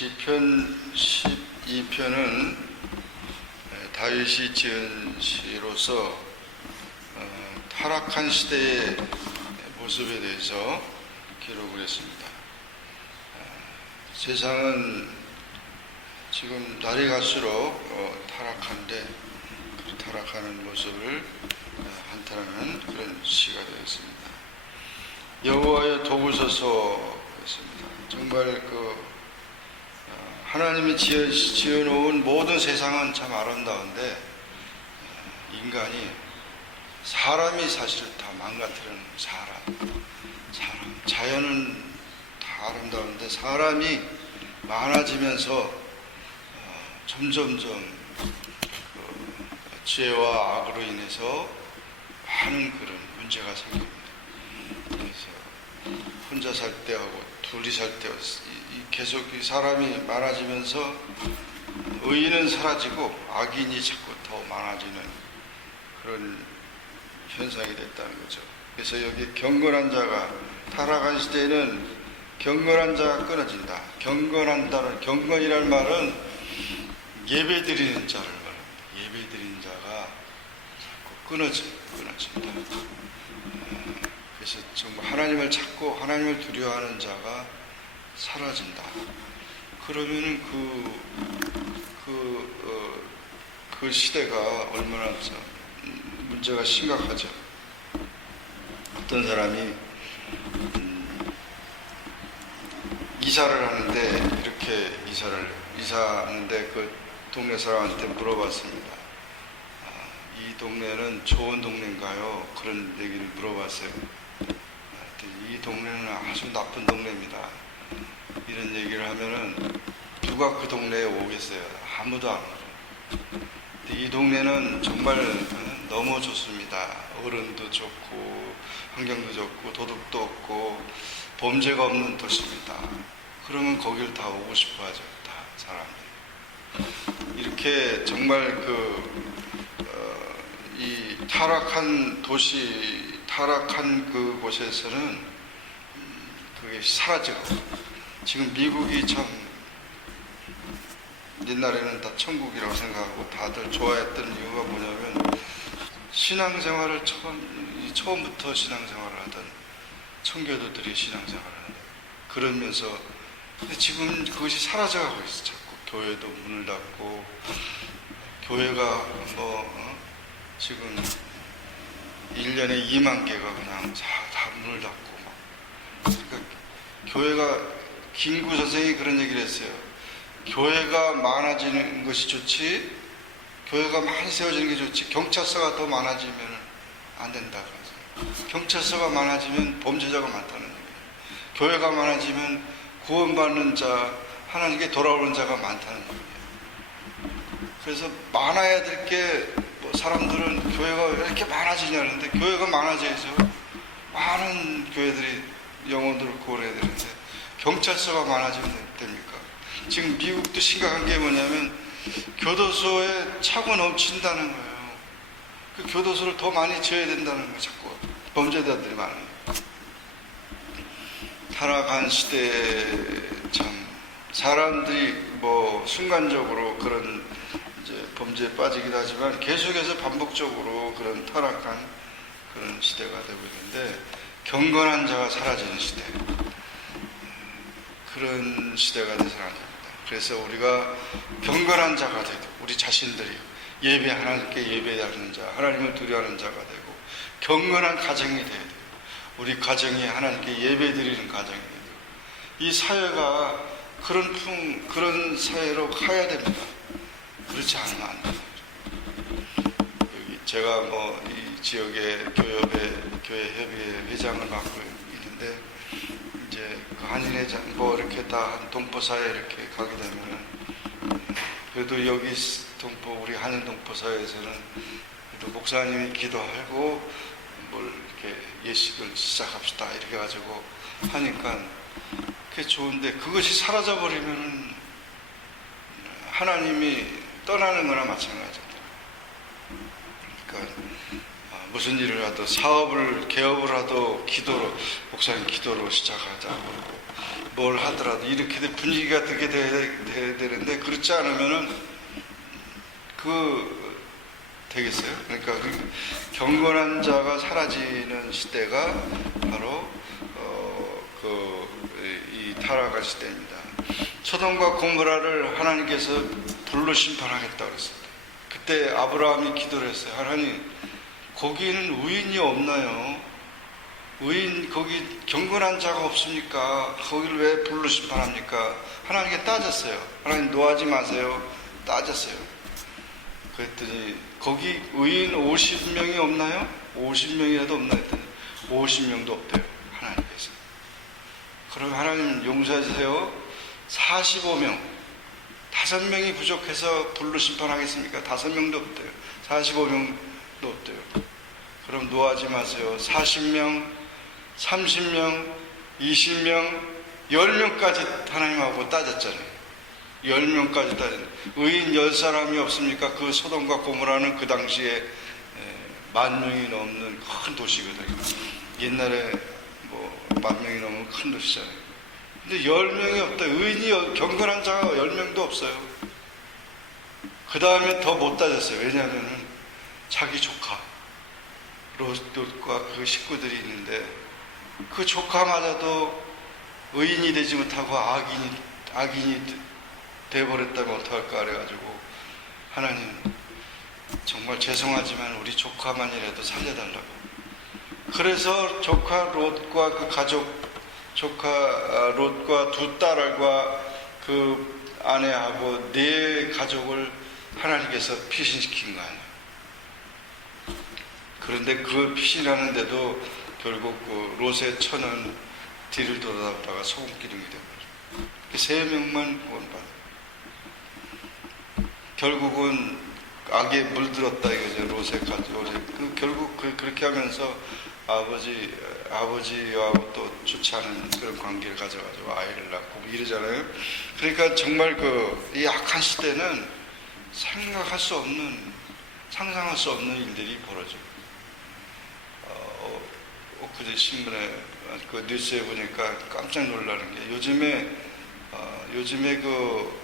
시편 12편은 다윗이 지은 시로서 어, 타락한 시대의 모습에 대해서 기록을 했습니다. 어, 세상은 지금 날이 갈수록 어, 타락한데 그 타락하는 모습을 어, 한탄하는 그런 시가 되었습니다. 여호와여 도우소서 했습니다. 정말 그 어, 하나님이 지어, 지어놓은 모든 세상은 참 아름다운데 어, 인간이 사람이 사실 다 망가뜨리는 사람, 사람 자연은 다 아름다운데 사람이 많아지면서 어, 점점점 그 죄와 악으로 인해서 많은 그런 문제가 생깁니다. 그래서 혼자 살 때하고 둘이 살 때 계속 이 사람이 많아지면서 의인은 사라지고 악인이 자꾸 더 많아지는 그런 현상이 됐다는 거죠. 그래서 여기 경건한 자가 타락한 시대에는 경건한 자가 끊어진다. 경건한다는 경건이라는 말은 예배 드리는 자를 말합니다. 예배 드리는 자가 자꾸 끊어져 끊어진다. 그래서 정말 하나님을 찾고 하나님을 두려워하는 자가 사라진다. 그러면은 그, 그, 어, 그 시대가 얼마나 참 문제가 심각하죠. 어떤 사람이 음, 이사를 하는데 이렇게 이사를 이사하는데 그 동네 사람한테 물어봤습니다. 아, 이 동네는 좋은 동네인가요? 그런 얘기를 물어봤어요. 이 동네는 아주 나쁜 동네입니다. 이런 얘기를 하면은 누가 그 동네에 오겠어요? 아무도 안 오죠. 이 동네는 정말 너무 좋습니다. 어른도 좋고 환경도 좋고 도덕도 없고 범죄가 없는 도시입니다. 그러면 거기를 다 오고 싶어 하죠. 다 사람이. 이렇게 정말 그, 어, 이 타락한 도시, 타락한 그 곳에서는 음, 그게 사라지고 지금 미국이 참 옛날에는 다 천국이라고 생각하고 다들 좋아했던 이유가 뭐냐면 신앙생활을 처음, 이 처음부터 신앙생활을 하던 청교도들이 신앙생활을 하는 그러면서 지금 그것이 사라져가고 있어 자꾸. 교회도 문을 닫고 교회가 뭐 어? 지금 1년에 2만 개가 그냥 다, 다 문을 닫고 교회가 김구 선생이 그런 얘기를 했어요. 교회가 많아지는 것이 좋지, 교회가 많이 세워지는 게 좋지, 경찰서가 더 많아지면 안 된다. 경찰서가 많아지면 범죄자가 많다는 얘기예요. 교회가 많아지면 구원받는 자, 하나님께 돌아오는 자가 많다는 얘기예요. 그래서 많아야 될 게, 뭐 사람들은 교회가 왜 이렇게 많아지냐는데, 교회가 많아져야죠. 많은 교회들이 영혼들을 구원해야 되는데, 경찰서가 많아지면 됩니까? 지금 미국도 심각한 게 뭐냐면 교도소에 차고 넘친다는 거예요. 그 교도소를 더 많이 지어야 된다는 거예요. 자꾸 범죄자들이 많아요. 타락한 시대에 참 사람들이 뭐 순간적으로 그런 이제 범죄에 빠지기도 하지만 계속해서 반복적으로 그런 타락한 그런 시대가 되고 있는데 경건한 자가 사라지는 시대. 그런 시대가 되서는 안 됩니다. 그래서 우리가 경건한 자가 되고 우리 자신들이 예배 하나님께 예배하는 자, 하나님을 두려워하는 자가 되고 경건한 가정이 돼야 돼요. 우리 가정이 하나님께 예배 드리는 가정이 돼요. 이 사회가 그런 풍 그런 사회로 가야 됩니다. 그렇지 않으면 안. 여기 제가 뭐이 지역의 교협의 교회 협의회 회장을 맡고 있는데 이제 그 한인회장 뭐 이렇게 다 동포사에 이렇게 가게 되면은 그래도 여기 동포 우리 한인 동포사에서는 그래도 목사님이 기도하고 뭘 이렇게 예식을 시작합시다 이렇게 가지고 하니까 그게 좋은데 그것이 사라져 버리면은 하나님이 떠나는 거나 마찬가지입니다. 그러니까 무슨 일을 하도 사업을 개업을 하도 기도로 목사님 기도로 시작하자 뭘 하더라도 이렇게 돼- 분위기가 되게 돼야, 되는데 그렇지 않으면은 그 되겠어요. 그러니까 그 경건한 자가 사라지는 시대가 바로 어, 그이 타락한 시대입니다. 소돔과 고모라를 하나님께서 불로 심판하겠다 그랬습니다. 그때 아브라함이 기도를 했어요. 하나님 거기는 의인이 없나요? 의인 거기 경건한 자가 없습니까? 거기를 왜 불로 심판합니까? 하나님께 따졌어요. 하나님 노하지 마세요. 따졌어요. 그랬더니 거기 의인 50명이 없나요? 50명이라도 없나 했더니 50명도 없대요. 하나님께서. 그럼 하나님 용서하세요. 45명. 다섯 명이 부족해서 불로 심판하겠습니까? 다섯 명도 없대요. 45명도 없대요. 그럼 노하지 마세요. 40명, 30명, 20명, 10명까지 하나님하고 따졌잖아요. 10명까지 따졌네. 의인 10사람이 없습니까? 그 소돔과 고모라는 그 당시에 에, 만 명이 넘는 큰 도시거든요. 옛날에 뭐 만 명이 넘는 큰 도시잖아요. 근데 10명이 없다. 의인이 여- 경건한 자가 10명도 없어요. 그 다음에 더 못 따졌어요. 왜냐하면 자기 조카 롯과 그 식구들이 있는데 그 조카마저도 의인이 되지 못하고 악인이 악인이 돼버렸다면 어떡할까 그래가지고 하나님 정말 죄송하지만 우리 조카만이라도 살려달라고 그래서 조카 롯과 그 가족 조카 아, 롯과 두 딸과 그 아내하고 네 가족을 하나님께서 피신시킨 거 아니에요. 그런데 그 피신하는데도 결국 그 롯의 처는 뒤를 돌아다가 소금 기둥이 되고 세 명만 구원받아. 결국은 악에 물들었다 이거죠 가족. 그 결국 그 그렇게 하면서 아버지 아버지하고 또 좋지 않은 그런 관계를 가져가지고 아이를 낳고 이러잖아요. 그러니까 정말 그 이 악한 시대는 생각할 수 없는 상상할 수 없는 일들이 벌어져요. 어, 엊그제 신문에 그 뉴스에 보니까 깜짝 놀라는 게 요즘에 어, 요즘에 그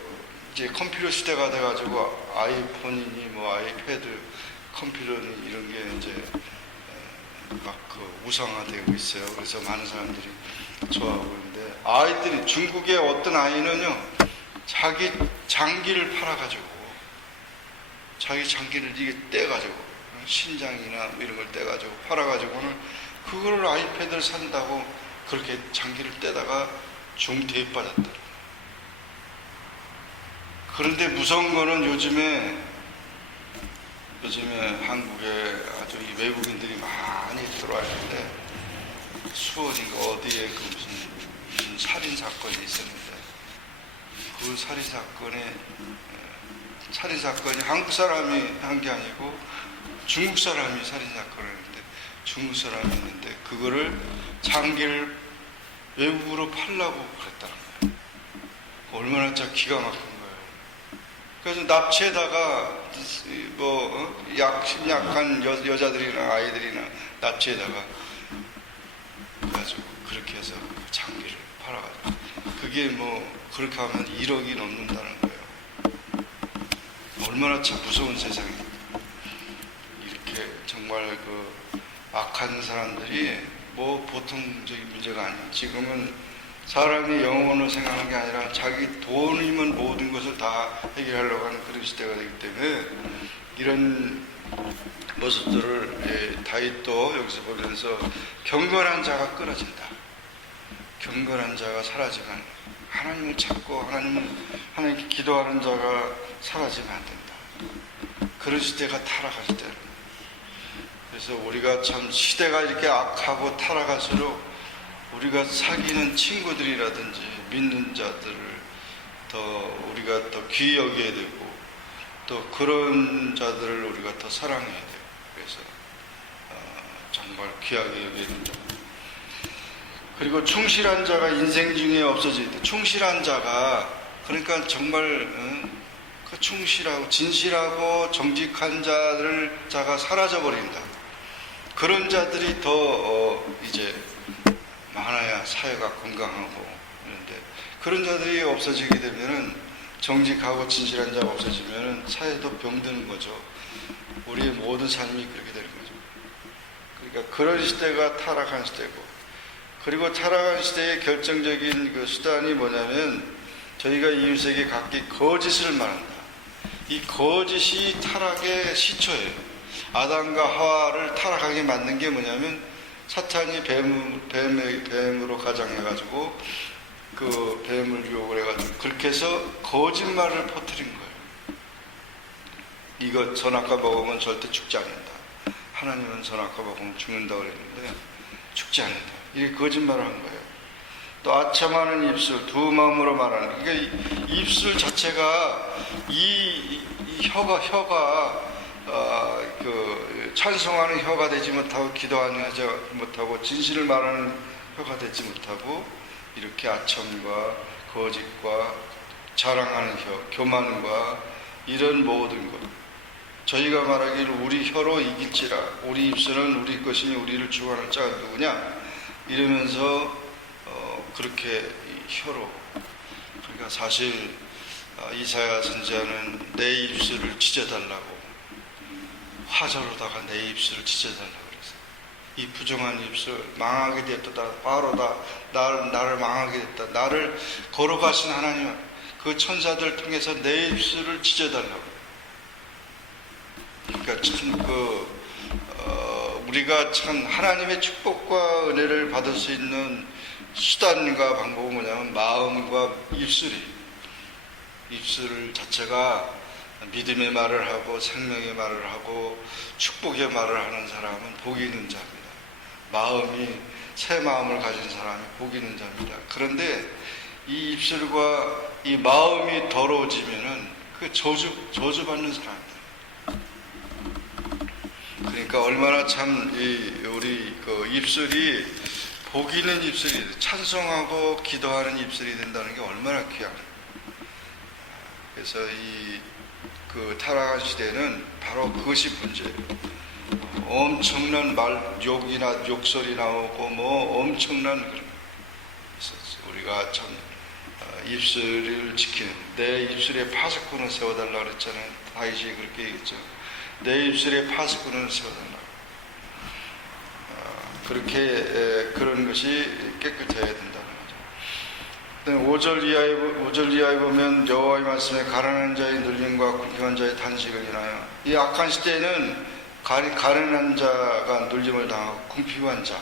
이제 컴퓨터 시대가 돼가지고 아이폰이니 뭐 아이패드 컴퓨터니 이런 게 이제 막그 우상화되고 있어요. 그래서 많은 사람들이 좋아하고 있는데 아이들이 중국의 어떤 아이는요 자기 장기를 팔아가지고 자기 장기를 이게 떼가지고 신장이나 뭐 이런 걸 떼가지고 팔아가지고는 그거를 아이패드를 산다고 그렇게 장기를 떼다가 중태에 빠졌다. 그런데 무서운 거는 요즘에 요즘에 한국에 아주 이 외국인들이 많이 들어와 있는데 수원인가 어디에 그 무슨, 무슨 살인 사건이 있었는데 그 살인 사건에 살인 사건이 한국 사람이 한 게 아니고 중국 사람이 살인 사건을 사람이 있는데 그거를 장기를 외국으로 팔라고 그랬다는 거예요. 얼마나 진짜 기가 막힌 거예요. 그래서 납치에다가 뭐 약 심 약한 여, 여자들이나 아이들이나 납치에다가 그래가지고 그렇게 해서 그 장기를 팔아가지고 그게 뭐 그렇게 하면 1억이 넘는다는 거예요. 얼마나 참 무서운 세상입니까? 이렇게 정말 그 악한 사람들이 뭐 보통적인 문제가 아니에요. 지금은 사람이 영혼을 생각하는 게 아니라 자기 돈이면 모든 것을 다 해결하려고 하는 그런 시대가 되기 때문에 이런 모습들을 예, 다윗도 여기서 보면서 경건한 자가 끊어진다. 경건한 자가 사라지면 하나님을 찾고 하나님을 하나님께 기도하는 자가 사라지면 안 된다. 그런 시대가 타락할 시대는. 그래서 우리가 참 시대가 이렇게 악하고 타락할수록 우리가 사귀는 친구들이라든지 믿는 자들을 더 우리가 더 귀히 여겨야 되고 또 그런 자들을 우리가 더 사랑해야 돼요. 그래서 어, 정말 귀하게 여겨야 된다. 그리고 충실한 자가 인생 중에 돼. 충실한 자가 그러니까 정말 응? 그 충실하고 진실하고 정직한 자를 자가 사라져 버린다. 그런 자들이 더 어, 이제 많아야 사회가 건강하고 그런데 그런 자들이 없어지게 되면은 정직하고 진실한 자가 없어지면은 사회도 병드는 거죠. 우리의 모든 삶이 그렇게 되는 거죠. 그러니까 그런 시대가 타락한 시대고 그리고 타락한 시대의 결정적인 그 수단이 뭐냐면 저희가 이웃에게 각기 거짓을 말한다. 이 거짓이 타락의 시초예요. 아담과 하와를 타락하게 만든 게 뭐냐면 사탄이 뱀, 뱀, 뱀으로 가장해가지고 그 뱀을 유혹을 해가지고 그렇게 해서 거짓말을 퍼뜨린 거예요. 이거 선악과 먹으면 절대 죽지 않는다. 하나님은 선악과 먹으면 죽는다고 그랬는데 죽지 않는다. 이게 거짓말을 한 거예요. 또 아첨하는 입술, 두 마음으로 말하는. 그러니까 이 입술 자체가 이, 이 혀가 혀가 어, 그 찬송하는 혀가 되지 못하고 기도하는 혀가 못하고 진실을 말하는 혀가 되지 못하고 이렇게 아첨과 거짓과 자랑하는 혀, 교만과 이런 모든 것. 저희가 말하기를 우리 혀로 이길지라 우리 입술은 우리 것이니 우리를 주관할 자가 누구냐 이러면서 어, 그렇게 이 혀로 그러니까 사실 어, 이사야 선지자는 내 입술을 찢어달라고 화자로다가 내 입술을 찢어달라고 그랬어요. 이 부정한 입술 망하게 됐다. 바로다. 나를, 나를 망하게 됐다. 나를 걸어가신 하나님 그 천사들 통해서 내 입술을 찢어달라고. 그러니까 참그 어, 우리가 참 하나님의 축복과 은혜를 받을 수 있는 수단과 방법은 뭐냐면 마음과 입술이 입술 자체가 믿음의 말을 하고 생명의 말을 하고 축복의 말을 하는 사람은 복이 있는 자입니다. 마음이 새 마음을 가진 사람이 복이 있는 자입니다. 그런데 이 입술과 이 마음이 더러워지면은 그 저주 저주 받는 사람입니다. 그러니까 얼마나 참 이 우리 그 입술이 복 있는 입술이 찬송하고 기도하는 입술이 된다는 게 얼마나 귀한. 그래서 이 그 타락한 시대는 바로 그것이 문제예요. 엄청난 말 욕이나 욕설이 나오고 뭐 엄청난 우리가 참 어, 입술을 지키는 내 입술에 파수꾼을 세워달라 그랬잖아요. 다윗이 그렇게 얘기했죠. 내 입술에 파수꾼을 세워달라. 어, 그렇게 에, 그런 것이 깨끗해야 거죠. 5절 이하에, 5절 이하에 보면 여호와의 말씀에 가난한 자의 눌림과 궁핍한 자의 탄식을 인하여 이 악한 시대에는 가- 가난한 자가 눌림을 당하고 궁핍한 자,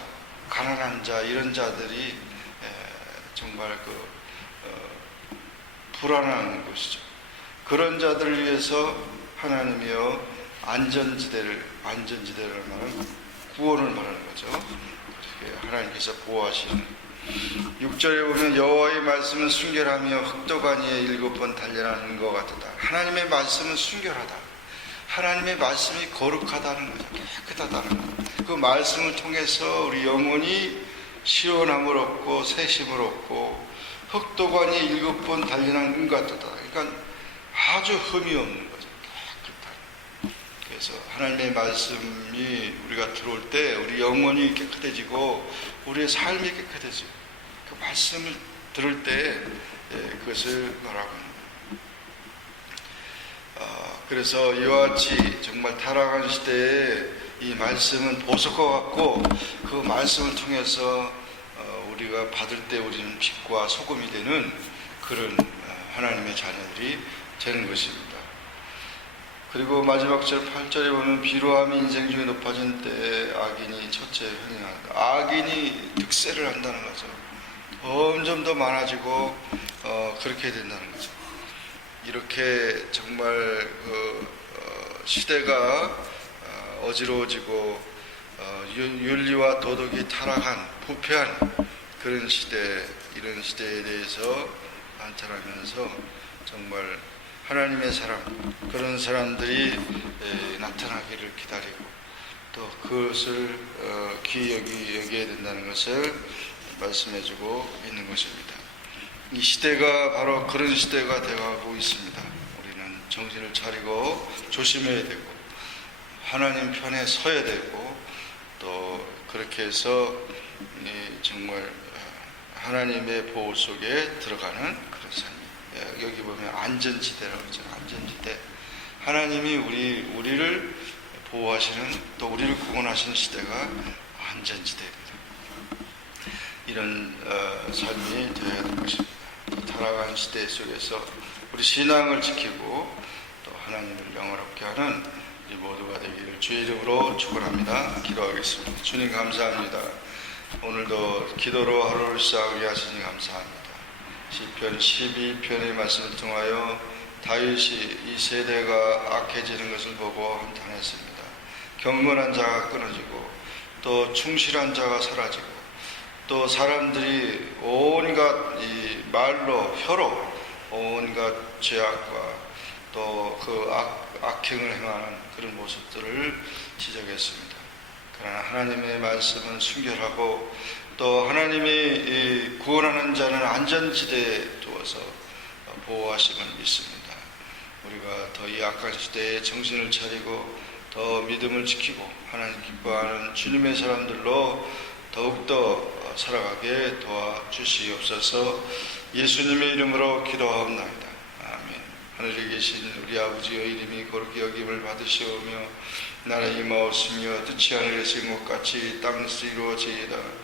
가난한 자 이런 자들이 에, 정말 그 어, 불안한 것이죠. 그런 자들을 위해서 하나님이여 안전지대를 말하는 구원을 말하는 거죠. 하나님께서 보호하시는 6절에 보면 여호와의 말씀은 순결하며 흑도가니에 일곱 번 단련하는 것 같다. 하나님의 말씀은 순결하다. 하나님의 말씀이 거룩하다는 거죠. 깨끗하다는 거. 그 말씀을 통해서 우리 영혼이 시원함을 얻고 새심을 얻고 흑도관이 일곱 번 단련한 것 같다. 그러니까 아주 흠이 없는. 그래서 하나님의 말씀이 우리가 들어올 때 우리 영혼이 깨끗해지고 우리의 삶이 깨끗해지고 그 말씀을 들을 때 예, 그것을 말하고. 어, 그래서 이와 같이 정말 타락한 시대에 이 말씀은 보석과 같고 그 말씀을 통해서 어, 우리가 받을 때 우리는 빛과 소금이 되는 그런 어, 하나님의 자녀들이 되는 것입니다. 그리고 마지막 절 8절에 보면 비로함이 인생 중에 높아진 때에 악인이 첫째 횡행한다. 악인이 득세를 한다는 거죠. 점점 더 많아지고 어, 그렇게 된다는 거죠. 이렇게 정말 그, 어, 시대가 어, 어지러워지고 어, 윤- 윤리와 도덕이 타락한 부패한 그런 시대 이런 시대에 대해서 관찰하면서 정말 하나님의 사람 그런 사람들이 에, 나타나기를 기다리고 또 그것을 어, 귀히 여기 여겨야 된다는 것을 말씀해주고 있는 것입니다. 이 시대가 바로 그런 시대가 되어가고 있습니다. 우리는 정신을 차리고 조심해야 되고 하나님 편에 서야 되고 또 그렇게 해서 이 정말 어, 하나님의 보호 속에 들어가는 여기 보면 안전지대라고 그러죠. 안전지대. 하나님이 우리 우리를 보호하시는 또 우리를 구원하시는 시대가 안전지대입니다. 이런 어, 삶이 되어야 될 것입니다. 또 타락한 시대 속에서 우리 신앙을 지키고 또 하나님을 영화롭게 하는 우리 모두가 되기를 주의 이름으로 축원합니다. 기도하겠습니다. 주님 감사합니다. 오늘도 기도로 하루를 시작하게 하시니 감사합니다. 시편 12편의 말씀을 통하여 다윗이 이 세대가 악해지는 것을 보고 한탄했습니다. 경건한 자가 끊어지고 또 충실한 자가 사라지고 또 사람들이 온갖 이 말로 혀로 온갖 죄악과 또 그 악행을 행하는 그런 모습들을 지적했습니다. 그러나 하나님의 말씀은 순결하고 또 하나님이 이 구원하는 자는 안전지대에 두어서 보호하심을 믿습니다. 우리가 더 이 악한 시대에 정신을 차리고 더 믿음을 지키고 하나님 기뻐하는 주님의 사람들로 더욱더 살아가게 도와주시옵소서 예수님의 이름으로 기도하옵나이다. 아멘. 하늘에 계신 우리 아버지의 이름이 거룩히 여김을 받으시오며 나라 임하옵으며 뜻이 하늘에서 인것 같이 땅에서 이루어지이다.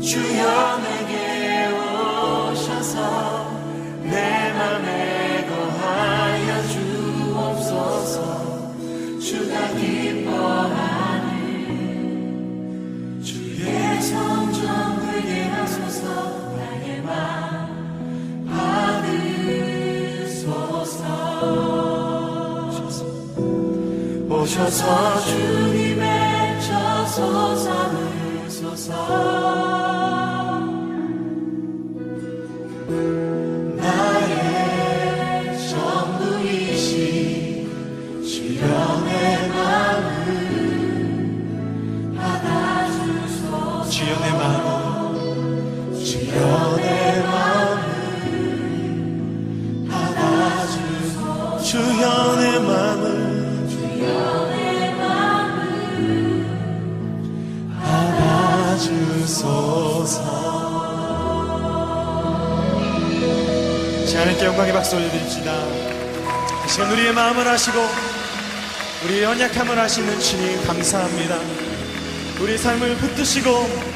주여 내게 오셔서 내 맘에 거하여 주옵소서. 주가 기뻐하는 주의 성전 되게 하소서. 나의 맘 받으소서. 오셔서 주님의 저소서 으소서. 주연의 마음 주연의 마음 받아주소서 주연의 마음을 주연의 마음 받아주소서. 하나님께 영광의 박수 올려드립시다. 이 시간 우리의 마음을 아시고 우리의 연약함을 아시는 주님 감사합니다. 우리 삶을 붙드시고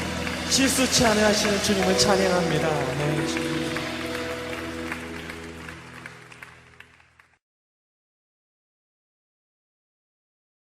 실수치 않게 하시는 주님을 찬양합니다 네.